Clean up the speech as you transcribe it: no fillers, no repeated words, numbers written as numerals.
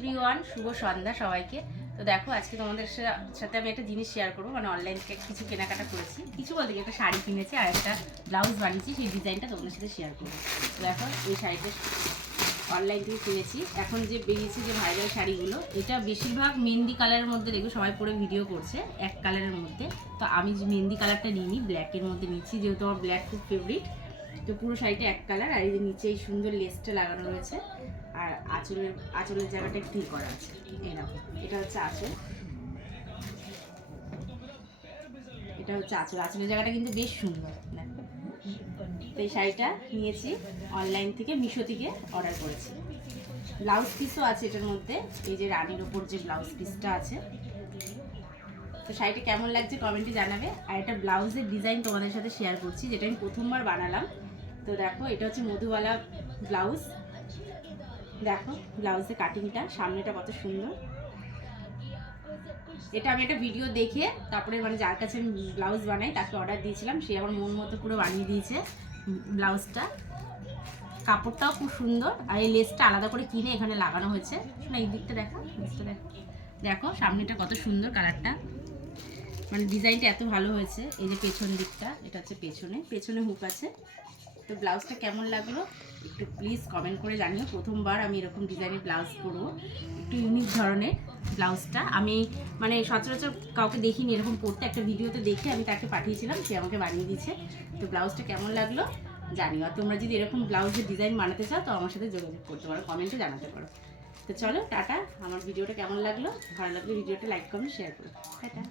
Everyone, শুভ সন্ধ্যা সবাইকে। তো দেখো, আজকে তোমাদের সাথে আমি একটা জিনিস শেয়ার করবো। মানে অনলাইন থেকে কিছু কেনাকাটা করেছি, কিছু বলতে গিয়ে একটা শাড়ি কিনেছি আর একটা ব্লাউজ বানিয়েছি, সেই ডিজাইনটা তোমাদের সাথে শেয়ার করবো। তো দেখো, এই শাড়িটা অনলাইন থেকে কিনেছি। এখন যে বেরিয়েছে যে ভাইরাল শাড়িগুলো, এটা বেশিরভাগ মেহেন্দি কালারের মধ্যে দেখবে সবাই পরে ভিডিও করছে এক কালারের মধ্যে। তো আমি যে মেহেন্দি কালারটা নিইনি, ব্ল্যাকের মধ্যে নিচ্ছি, যেহেতু আমার ব্ল্যাক খুব ফেভারিট। তো পুরো শাড়িটা এক কালার, আর এই যে নিচে এই সুন্দর লেসটা লাগানো রয়েছে, আর আঁচলের জায়গাটা একটু করা আছে। এরকম এটা হচ্ছে আঁচল, এটা হচ্ছে আঁচলের জায়গাটা কিন্তু বেশ সুন্দর। তো এই শাড়িটা নিয়েছি অনলাইন থেকে, মিশো থেকে অর্ডার করেছি। ব্লাউজ পিসও আছে এটার মধ্যে, এই যে রানীর ওপর যে ব্লাউজ পিসটা আছে। তো শাড়িটা কেমন লাগছে কমেন্টে জানাবে। আর এটা ব্লাউজের ডিজাইন তোমাদের সাথে শেয়ার করছি, যেটা আমি প্রথমবার বানালাম। তো দেখো, এটা হচ্ছে মধুবালা ব্লাউজ। দেখো ব্লাউজের কাটিংটা, সামনেটা কত সুন্দর। এটা আমি একটা ভিডিও দেখে তারপরে মানে যার কাছে আমি ব্লাউজ বানাই তাকে অর্ডার দিয়েছিলাম, সে আমার মন মতো পুরো বানিয়ে দিয়েছে ব্লাউজটা। কাপড়টাও খুব সুন্দর, আর এই লেসটা আলাদা করে কিনে এখানে লাগানো হয়েছে। না, এই দিকটা দেখো, দেখো সামনেটা কত সুন্দর কালারটা, মানে ডিজাইনটা এত ভালো হয়েছে। এই যে পেছন দিকটা, এটা হচ্ছে পেছনে হুক আছে। তো ব্লাউজটা কেমন লাগলো একটু প্লিজ কমেন্ট করে জানিও। প্রথমবার আমি এরকম ডিজাইনের ব্লাউজ পরবো, একটু ইউনিক ধরনের ব্লাউজটা। আমি মানে সচরাচর কাউকে দেখিনি এরকম পরতে, একটা ভিডিওতে দেখে আমি তাকে পাঠিয়েছিলাম, সে আমাকে বানিয়ে দিয়েছে। তো ব্লাউজটা কেমন লাগলো জানিও। আর তোমরা যদি এরকম ব্লাউজের ডিজাইন বানাতে চাও তো আমার সাথে যোগাযোগ করতে পারো, কমেন্টে জানাতে পারো। তো চলো টাটা। আমার ভিডিওটা কেমন লাগলো, ভালো লাগলে ভিডিওটা লাইক কমেন্ট শেয়ার করো। টাটা।